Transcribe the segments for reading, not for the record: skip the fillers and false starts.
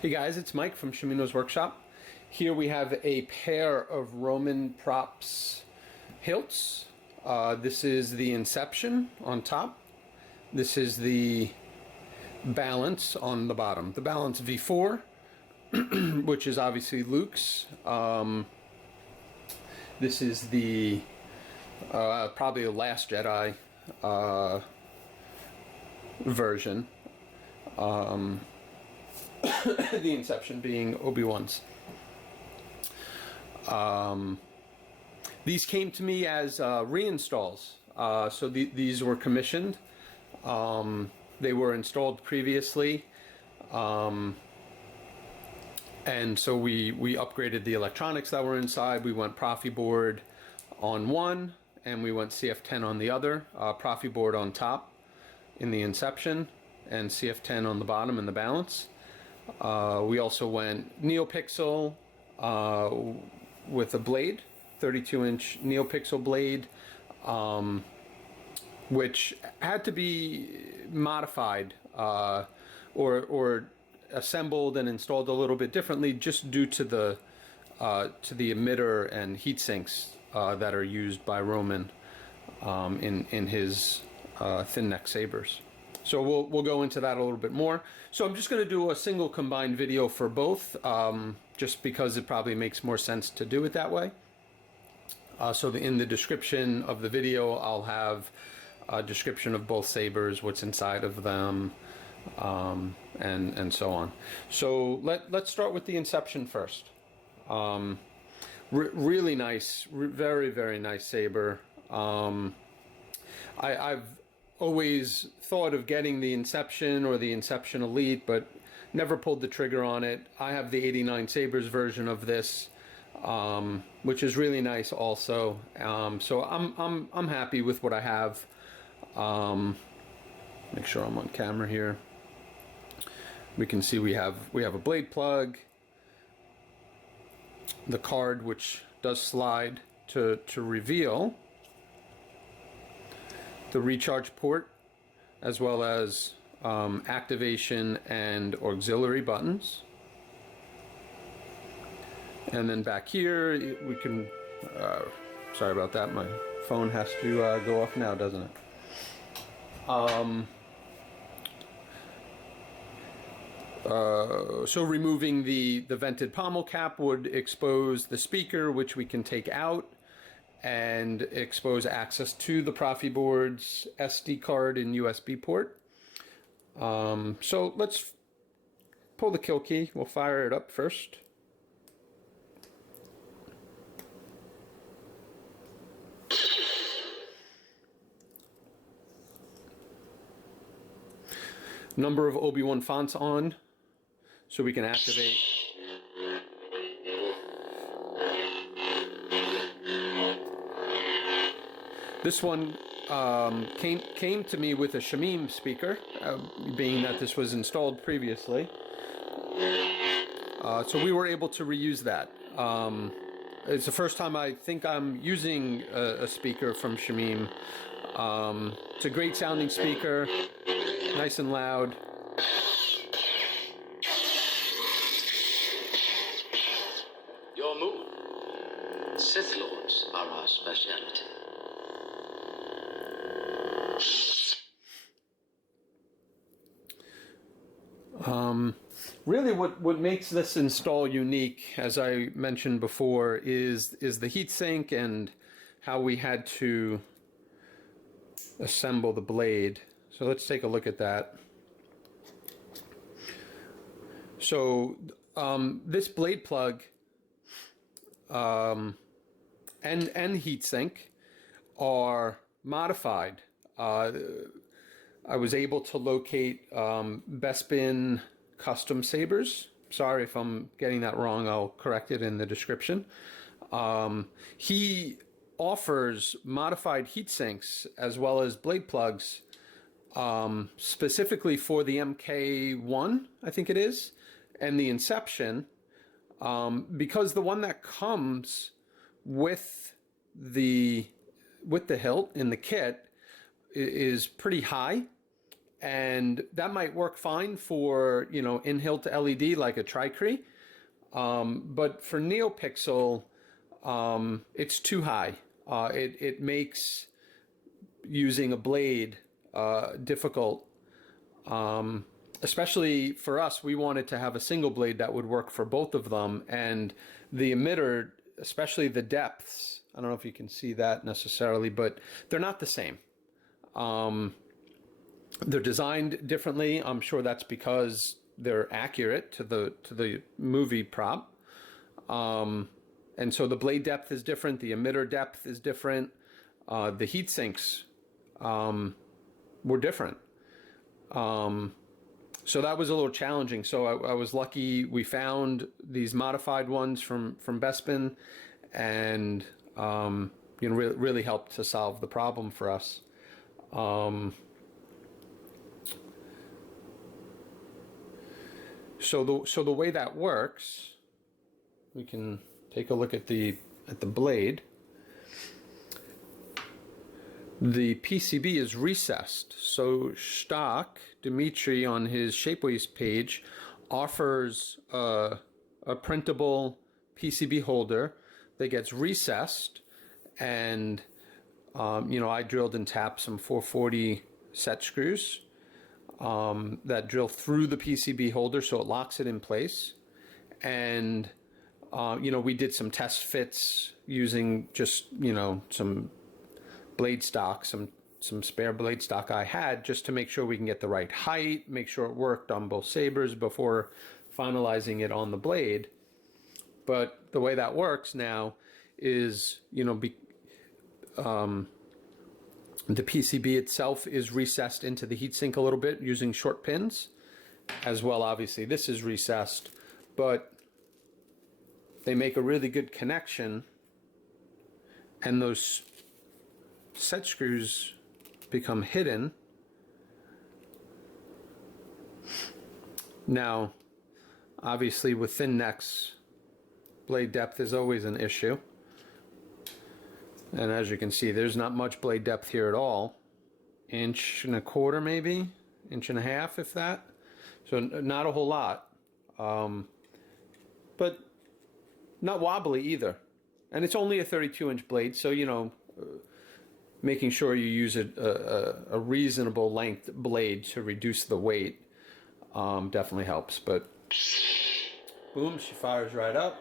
Hey guys, it's Mike from Shimino's Workshop. Here we have a pair of Roman props hilts. This is the Inception on top. This is the Balance on the bottom. The Balance V4, which is obviously Luke's. This is the probably the Last Jedi version. The Inception being Obi-Wan's. These came to me as reinstalls. So these were commissioned. They were installed previously. And so we upgraded the electronics that were inside. We went Proffieboard on one, and we went CF10 on the other. Proffieboard on top in the Inception, and CF10 on the bottom in the Balance. We also went NeoPixel with a blade, 32-inch NeoPixel blade, which had to be modified or assembled and installed a little bit differently, just due to the emitter and heat sinks that are used by Roman in his thin neck sabers. So we'll go into that a little bit more. So I'm just going to do a single combined video for both, just because it probably makes more sense to do it that way. So in the description of the video, I'll have a description of both sabers, what's inside of them, and so on. So let's start with the Inception first. Really nice, very, very nice saber. I've always thought of getting the Inception or the Inception Elite, but never pulled the trigger on it. I have the 89 Sabers version of this, which is really nice also. So I'm happy with what I have. Make sure I'm on camera here. We can see we have a blade plug, the card which does slide to reveal, the recharge port, as well as activation and auxiliary buttons. And then back here we can, sorry about that, my phone has to go off now, doesn't it? So removing the vented pommel cap would expose the speaker, which we can take out and expose access to the Proffieboard's SD card and USB port. So let's pull the kill key. We'll fire it up first. Number of Obi-Wan fonts on, so we can activate. This one came to me with a Shamim speaker, being that this was installed previously. So we were able to reuse that. It's the first time I think I'm using a speaker from Shamim. It's a great sounding speaker, nice and loud. Your move. Sith Lords are our specialty. Really what makes this install unique, as I mentioned before, is the heatsink and how we had to assemble the blade. So let's take a look at that. So this blade plug and heatsink are modified. I was able to locate Bespin custom sabers. Sorry if I'm getting that wrong, I'll correct it in the description. He offers modified heat sinks as well as blade plugs, specifically for the MK1, I think it is, and the Inception, because the one that comes with the hilt in the kit is pretty high. And that might work fine for, you know, in-hilt LED like a Tricree. But for NeoPixel, it's too high. It makes using a blade difficult. Especially for us, we wanted to have a single blade that would work for both of them. And the emitter, especially the depths, I don't know if you can see that necessarily, but they're not the same. They're designed differently. I'm sure that's because they're accurate to the movie prop. And so the blade depth is different. The emitter depth is different. The heat sinks were different. So that was a little challenging. So I was lucky we found these modified ones from Bespin, and you know, really helped to solve the problem for us. So the way that works, we can take a look at the blade. The PCB is recessed. So Shtok, Dmitry, on his Shapeways page, offers a printable PCB holder that gets recessed, and you know, I drilled and tapped some 440 set screws that drill through the PCB holder so it locks it in place. And you know, we did some test fits using just, you know, some blade stock, some spare blade stock I had, just to make sure we can get the right height, make sure it worked on both sabers before finalizing it on the blade. But the way that works now is, you know, the PCB itself is recessed into the heatsink a little bit using short pins as well. Obviously this is recessed, but they make a really good connection, and those set screws become hidden. Now, obviously with thin necks, blade depth is always an issue. And as you can see, there's not much blade depth here at all. 1.25 inches maybe, 1.5 inches if that. So not a whole lot. But not wobbly either. And it's only a 32-inch blade, so, you know, making sure you use a reasonable length blade to reduce the weight definitely helps. But boom, she fires right up.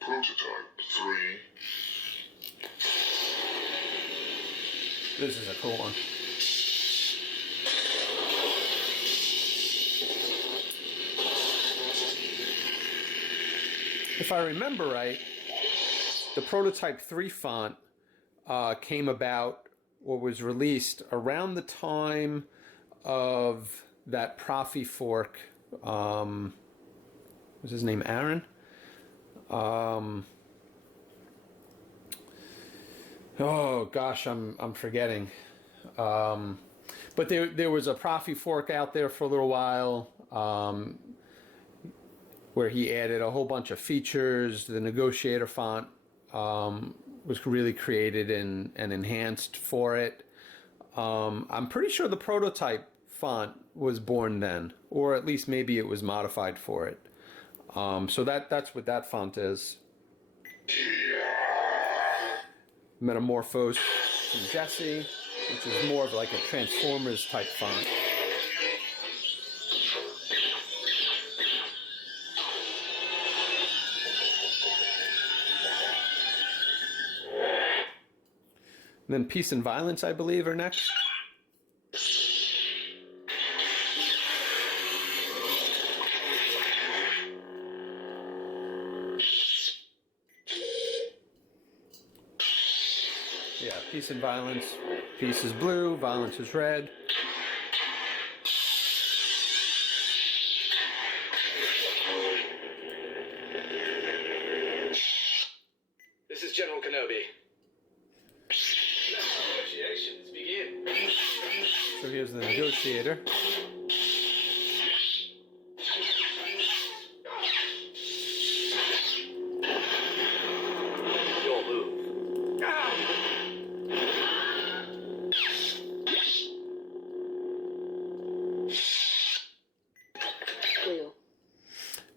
Prototype 3. This is a cool one. If I remember right, the Prototype 3 font came about, or was released, around the time of that Proffieboard fork. Was his name Aaron? Oh gosh, I'm forgetting. But there was a Proffieboard fork out there for a little while, where he added a whole bunch of features. The negotiator font was really created and enhanced for it. I'm pretty sure the prototype font was born then, or at least maybe it was modified for it. So that's what that font is. Metamorphose from Jesse, which is more of like a Transformers type font. And then Peace and Violence, I believe, are next. Yeah, Peace and Violence. Peace is blue, violence is red. This is General Kenobi. Let negotiations begin. So here's the negotiator. Blue.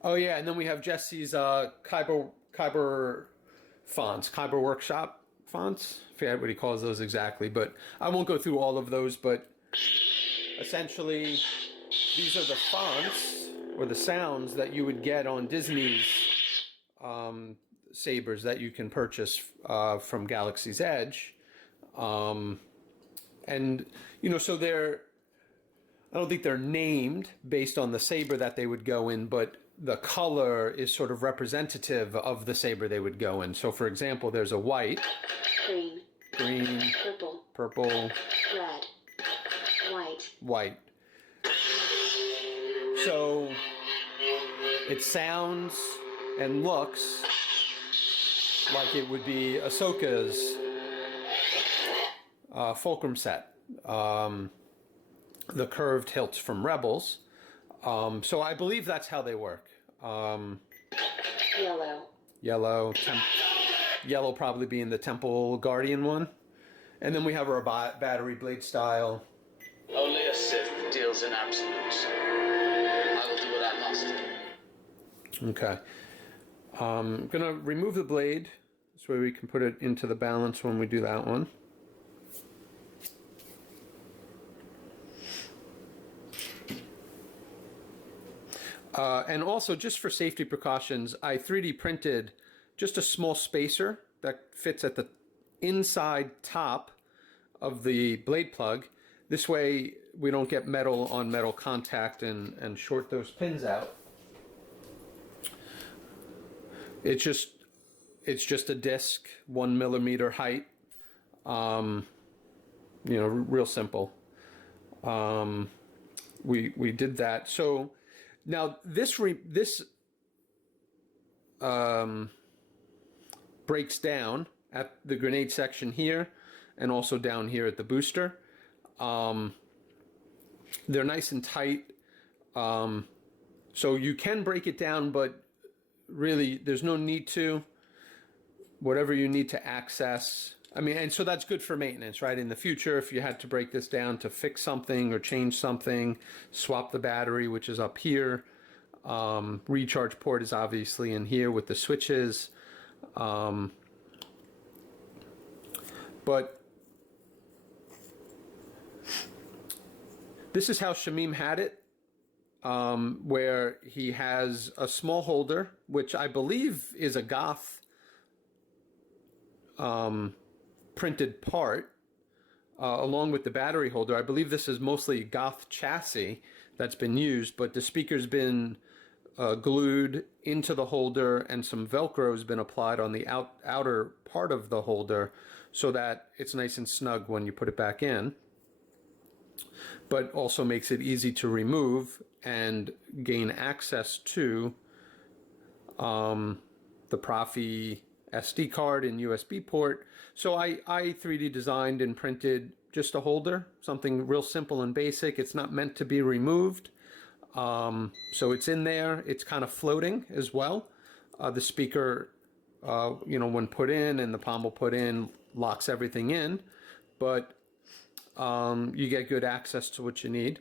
Oh yeah, and then we have Jesse's Kyber fonts, Kyber Workshop fonts. I forget what he calls those exactly, but I won't go through all of those, but essentially these are the fonts or the sounds that you would get on Disney's sabers that you can purchase from Galaxy's Edge. And, you know, so I don't think they're named based on the saber that they would go in, but the color is sort of representative of the saber they would go in. So, for example, there's a white, Green. green, Purple. purple, Red. White. white. So it sounds and looks like it would be Ahsoka's fulcrum set, the curved hilts from Rebels. So I believe that's how they work. Yellow. Yellow probably being the Temple Guardian one. And then we have our battery blade style. Only a Sith deals in absolutes. I will do what I must. Okay. I'm going to remove the blade. This way we can put it into the balance when we do that one. And also, just for safety precautions, I 3D printed just a small spacer that fits at the inside top of the blade plug. This way we don't get metal on metal contact and short those pins out. It's just a disc, 1 millimeter height. You know, real simple. We did that. So now this breaks down at the grenade section here, and also down here at the booster. They're nice and tight, so you can break it down, but really there's no need to. Whatever you need to access, I mean, and so that's good for maintenance, right? In the future, if you had to break this down to fix something or change something, swap the battery, which is up here. Recharge port is obviously in here with the switches. But this is how Shamim had it, where he has a small holder, which I believe is a Goth printed part, along with the battery holder. I believe this is mostly Goth chassis that's been used, but the speaker's been glued into the holder, and some Velcro has been applied on the outer part of the holder so that it's nice and snug when you put it back in, but also makes it easy to remove and gain access to the Proffi SD card and USB port. So I 3D designed and printed just a holder, something real simple and basic. It's not meant to be removed. So it's in there. It's kind of floating as well. The speaker, you know, when put in and the pommel put in, locks everything in, but you get good access to what you need.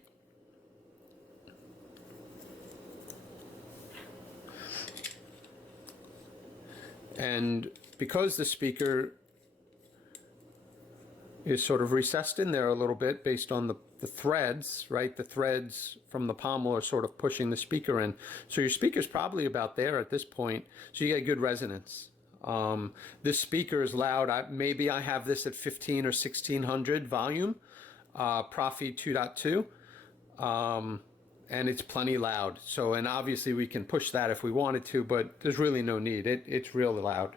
And because the speaker is sort of recessed in there a little bit based on the threads, right? The threads from the pommel are sort of pushing the speaker in. So your speaker's probably about there at this point. So you get good resonance. This speaker is loud. Maybe I have this at 15 or 1600 volume, Proffi 2.2. And it's plenty loud. So, and obviously we can push that if we wanted to, but there's really no need. It's real loud.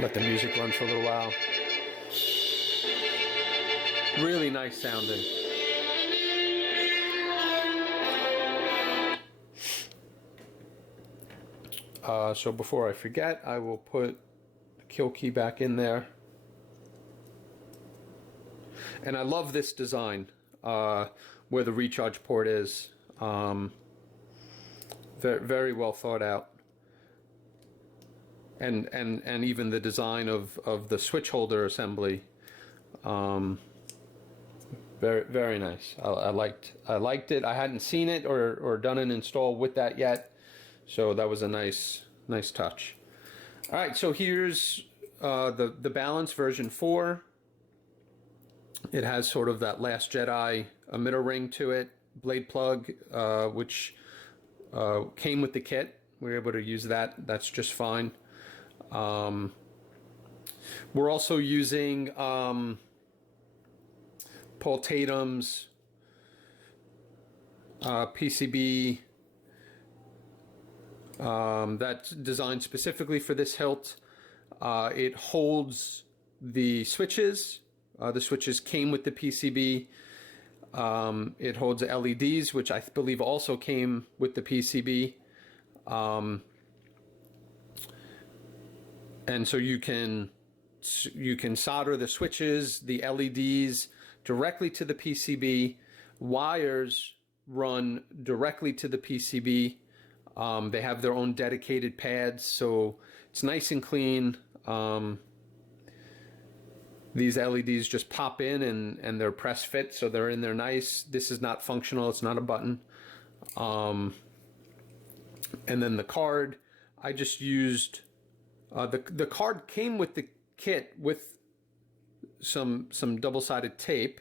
Let the music run for a little while. Really nice sounding. So before I forget, I will put the kill key back in there. And I love this design, where the recharge port is. Very well thought out. And even the design of the switch holder assembly. Very, very nice. I liked it. I hadn't seen it or done an install with that yet, so that was a nice touch. All right, so here's the Balance version 4. It has sort of that Last Jedi emitter ring to it, blade plug, which came with the kit. We were able to use that. That's just fine. We're also using Paul Tatum's PCB that's designed specifically for this hilt. It holds the switches. The switches came with the PCB. It holds LEDs, which I believe also came with the PCB. And so you can solder the switches, the LEDs directly to the PCB. Wires run directly to the PCB. They have their own dedicated pads, so it's nice and clean. These LEDs just pop in and they're press fit, so they're in there nice. This is not functional, it's not a button. And then the card, I just used, the card came with the kit with some double-sided tape,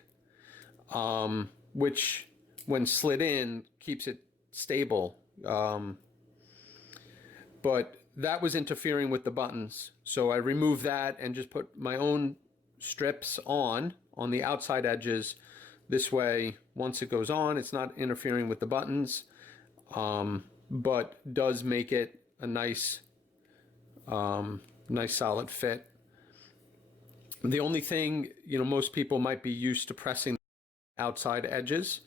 which when slid in keeps it stable. But that was interfering with the buttons, so I removed that and just put my own strips on the outside edges. This way, once it goes on, it's not interfering with the buttons, but does make it a nice solid fit. The only thing, most people might be used to pressing outside edges,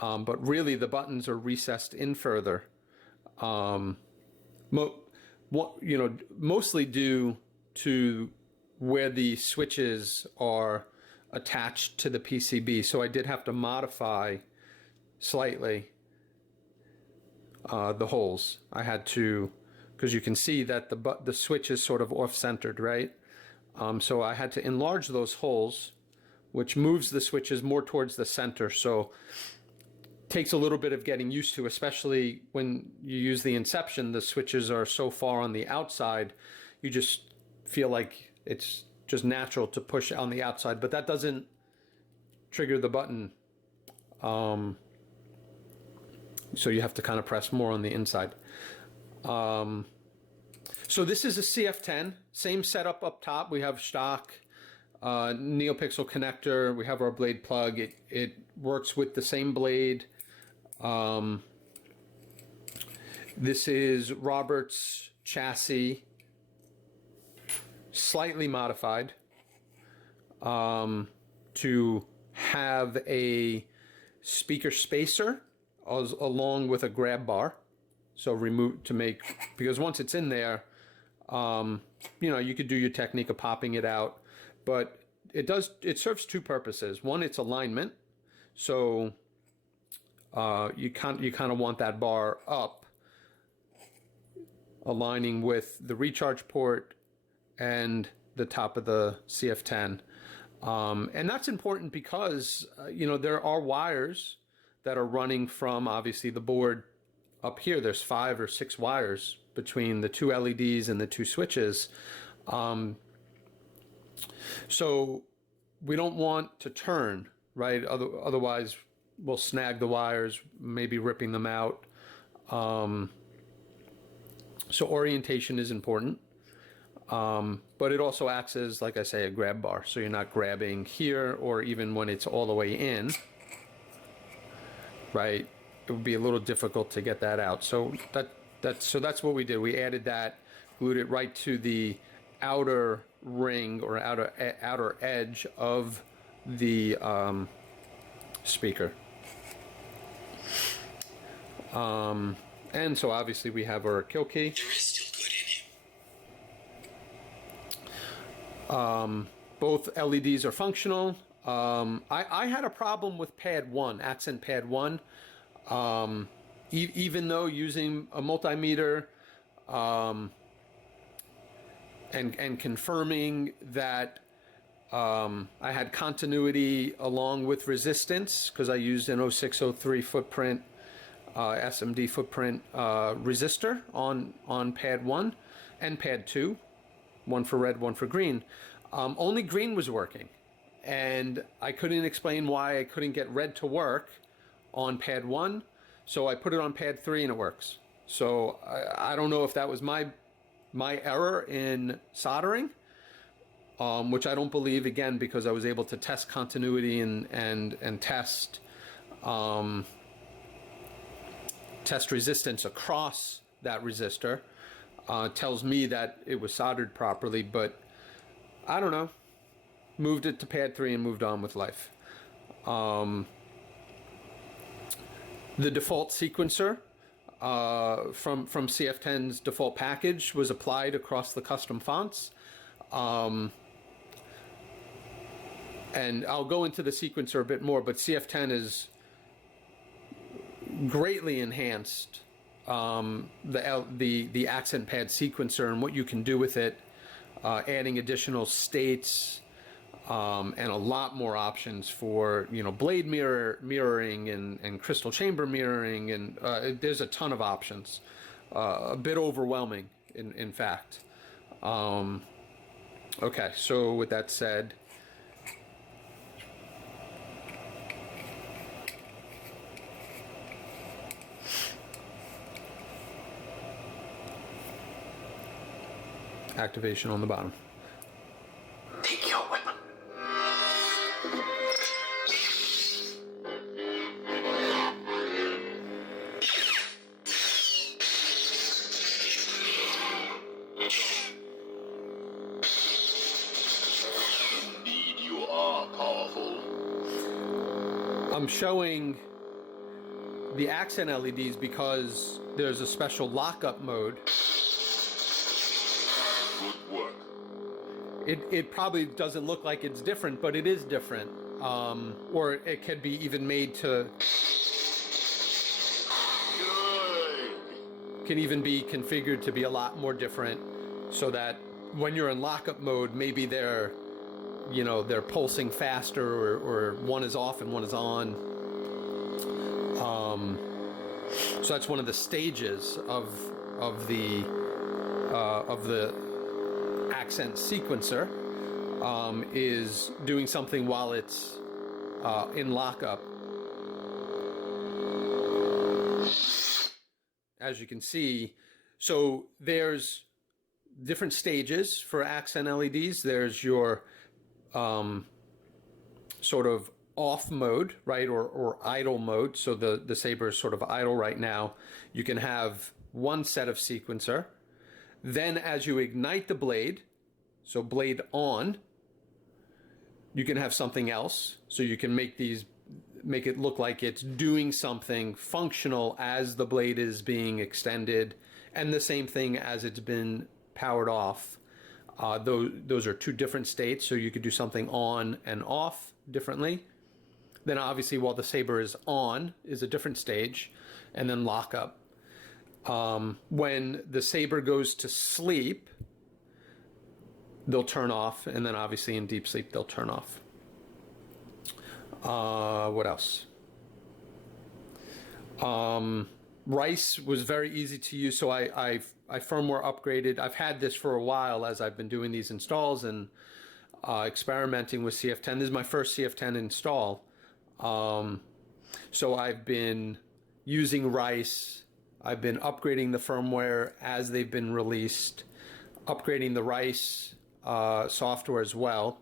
but really the buttons are recessed in further. Mostly due to where the switches are attached to the PCB. So I did have to modify slightly the holes. I had to, because you can see that the switch is sort of off-centered, right? So I had to enlarge those holes, which moves the switches more towards the center. So takes a little bit of getting used to, especially when you use the Inception. The switches are so far on the outside, you just feel like it's just natural to push on the outside, but that doesn't trigger the button. So you have to kind of press more on the inside. So this is a CF10, same setup up top. We have Shtok NeoPixel connector. We have our blade plug. It works with the same blade. This is Robert's chassis, slightly modified to have a speaker spacer along with a grab bar. So because once it's in there, you could do your technique of popping it out, but it serves two purposes. One, it's alignment. So you kind of want that bar up, aligning with the recharge port and the top of the CF10. And that's important because, there are wires that are running from, obviously, the board up here. There's 5 or 6 wires between the 2 LEDs and the 2 switches. So we don't want to turn, right? Otherwise, we'll snag the wires, maybe ripping them out. So orientation is important. But it also acts as, like I say, a grab bar. So you're not grabbing here, or even when it's all the way in, right? It would be a little difficult to get that out. So that's what we did. We added that, glued it right to the outer ring or outer edge of the speaker. And so obviously we have our kill key. There is still good in him. Both LEDs are functional. I had a problem with pad 1, accent pad 1. Even though using a multimeter and confirming that I had continuity along with resistance because I used an 0603 footprint, SMD footprint resistor on pad 1 and pad 2, one for red, one for green. Only green was working, and I couldn't explain why I couldn't get red to work on pad 1, so I put it on pad 3 and it works. So I don't know if that was my error in soldering, which I don't believe, again, because I was able to test continuity and test test resistance across that resistor. Tells me that it was soldered properly, but I don't know. Moved it to pad 3 and moved on with life. The default sequencer from CF10's default package was applied across the custom fonts. And I'll go into the sequencer a bit more, but CF10 is greatly enhanced the accent pad sequencer and what you can do with it, adding additional states and a lot more options for, you know, blade mirroring and crystal chamber mirroring, and there's a ton of options. A bit overwhelming, in fact. Okay, so with that said, activation on the bottom. Take your weapon. Indeed, you are powerful. I'm showing the accent LEDs because there's a special lockup mode. Good work. It probably doesn't look like it's different, but it is different. Or it could be even made to... can even be configured to be a lot more different, so that when you're in lockup mode, maybe they're, you know, they're pulsing faster, or one is off and one is on. So that's one of the stages of the accent sequencer, is doing something while it's in lockup. As you can see, so there's different stages for accent LEDs. There's your sort of off mode, right, or idle mode. So the saber is sort of idle right now. You can have one set of sequencer. Then as you ignite the blade, so blade on, you can have something else. So you can make it look like it's doing something functional as the blade is being extended, and the same thing as it's been powered off. Those are two different states, so you could do something on and off differently. Then obviously while the saber is on is a different stage, and then lockup. When the saber goes to sleep, they'll turn off, and then obviously in deep sleep they'll turn off. What else? Rice was very easy to use, so I firmware upgraded. I've had this for a while as I've been doing these installs and experimenting with CF10. This is my first CF10 install. So I've been using Rice. I've been upgrading the firmware as they've been released, upgrading the Rice software as well.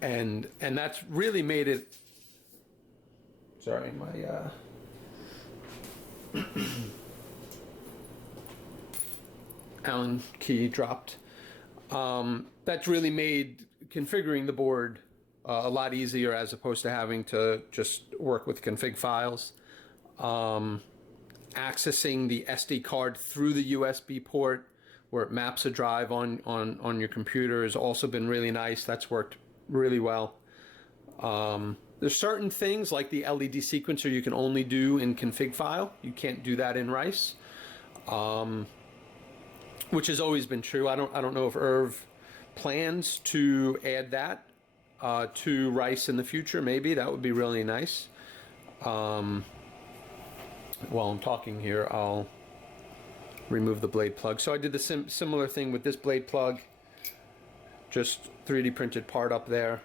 And that's really made it... Sorry, my... Allen key dropped. That's really made configuring the board a lot easier, as opposed to having to just work with config files. Accessing the SD card through the USB port, where it maps a drive on your computer, has also been really nice. That's worked really well. There's certain things like the LED sequencer you can only do in config file. You can't do that in Rice, which has always been true. I don't know if Irv plans to add that to rice in the future. Maybe that would be really nice. While I'm talking here, I'll remove the blade plug. So I did the similar thing with this blade plug, just 3D printed part up there.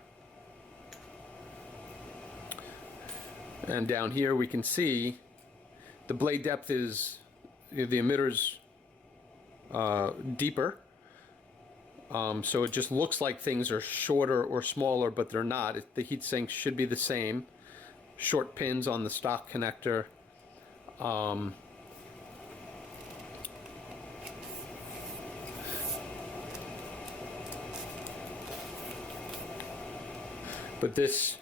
And down here we can see the blade depth is, the emitter's deeper. So it just looks like things are shorter or smaller, but they're not. The heat sinks should be the same. Short pins on the stock connector. But this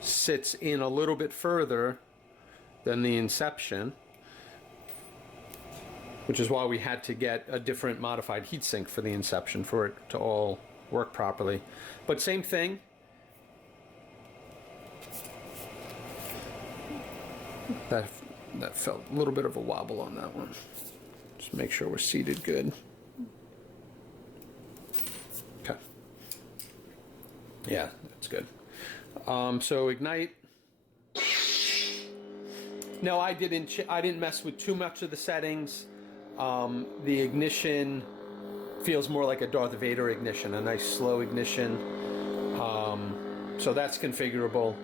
sits in a little bit further than the Inception, which is why we had to get a different modified heatsink for the Inception for it to all work properly. But same thing. That felt a little bit of a wobble on that one. Just make sure we're seated good. Okay. Yeah, that's good. So ignite. No, I didn't mess with too much of the settings. The ignition feels more like a Darth Vader ignition, a nice slow ignition. So that's configurable.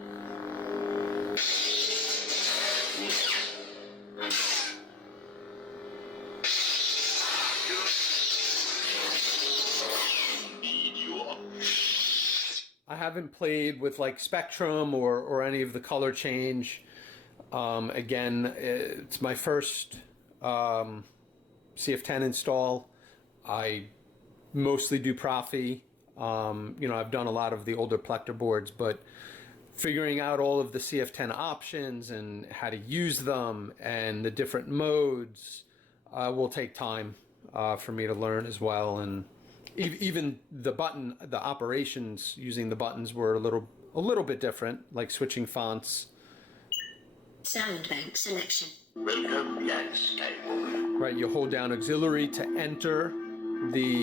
I haven't played with like Spectrum or any of the color change. Again, it's my first CF10 install. I mostly do Proffi. I've done a lot of the older Plector boards, but figuring out all of the CF10 options and how to use them and the different modes will take time for me to learn as well. And even the operations using the buttons were a little bit different, like switching fonts. Sound bank selection. Welcome back, Skywalker. Right, you hold down auxiliary to enter the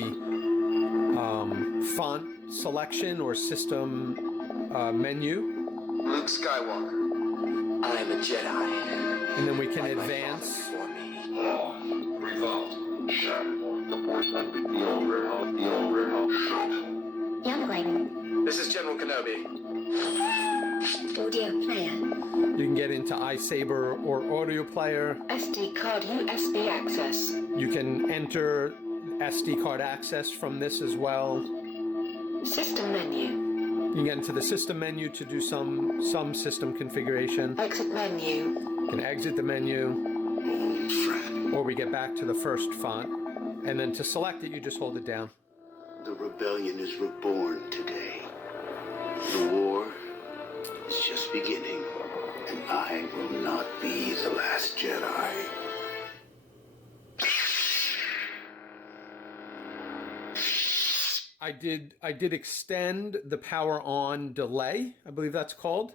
font selection or system menu. Luke Skywalker. I'm a Jedi. And then we can advance. Revolt. The Young Raven. This is General Kenobi. Audio player. You can get into iSaber or audio player. SD card USB access. You can enter SD card access from this as well. System menu. You can get into the system menu to do some system configuration. Exit menu. You can exit the menu, or we get back to the first font. And then to select it, you just hold it down. The rebellion is reborn today. The war is just beginning, and I will not be the last Jedi. I did extend the power on delay, I believe that's called,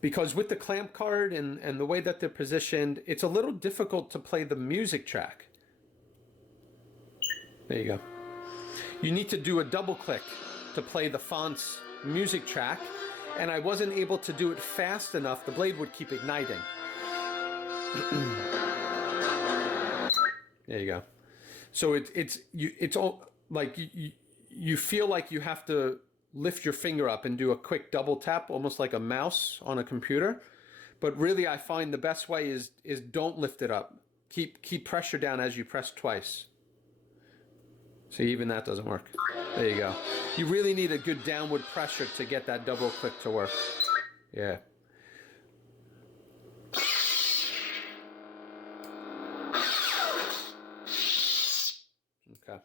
because with the clamp card and the way that they're positioned, it's a little difficult to play the music track. There you go. You need to do a double click to play the font's music track, and I wasn't able to do it fast enough. The blade would keep igniting. There you go. So it's all like you feel like you have to lift your finger up and do a quick double tap, almost like a mouse on a computer. But really, I find the best way is don't lift it up. Keep pressure down as you press twice. See, even that doesn't work. There you go. You really need a good downward pressure to get that double click to work. Yeah. Okay.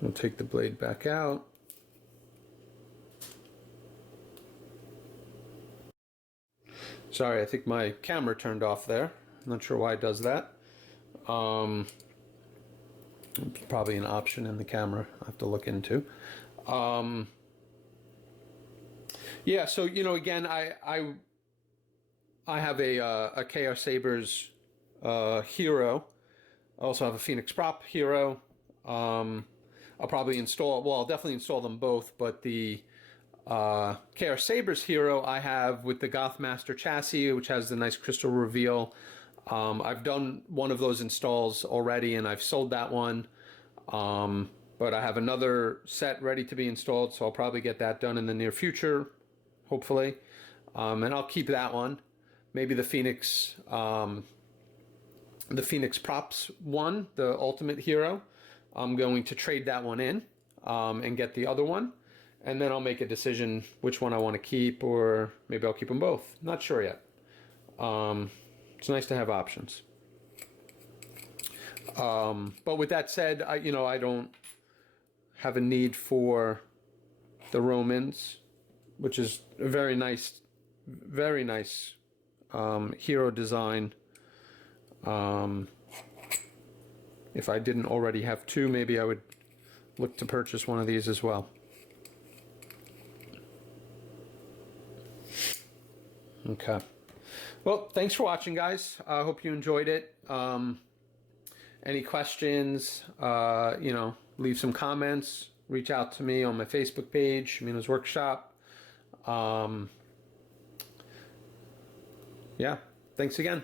We'll take the blade back out. Sorry, I think my camera turned off there. Not sure why it does that. Probably an option in the camera I have to look into. Yeah, so again, I have a KR Sabers Hero. I also have a Phoenix Prop Hero. I'll probably install, well, I'll definitely install them both, but the KR Sabers Hero I have with the Gothmaster chassis, which has the nice crystal reveal. I've done one of those installs already, and I've sold that one. But I have another set ready to be installed, so I'll probably get that done in the near future, hopefully. And I'll keep that one. Maybe the Phoenix Props one, the Ultimate Hero. I'm going to trade that one in and get the other one. And then I'll make a decision which one I want to keep, or maybe I'll keep them both. Not sure yet. It's nice to have options. But with that said, I don't have a need for the Romans, which is a very nice hero design. If I didn't already have two, maybe I would look to purchase one of these as well. Okay. Well, thanks for watching, guys. I hope you enjoyed it. Any questions, leave some comments. Reach out to me on my Facebook page, Mina's Workshop. Yeah, thanks again.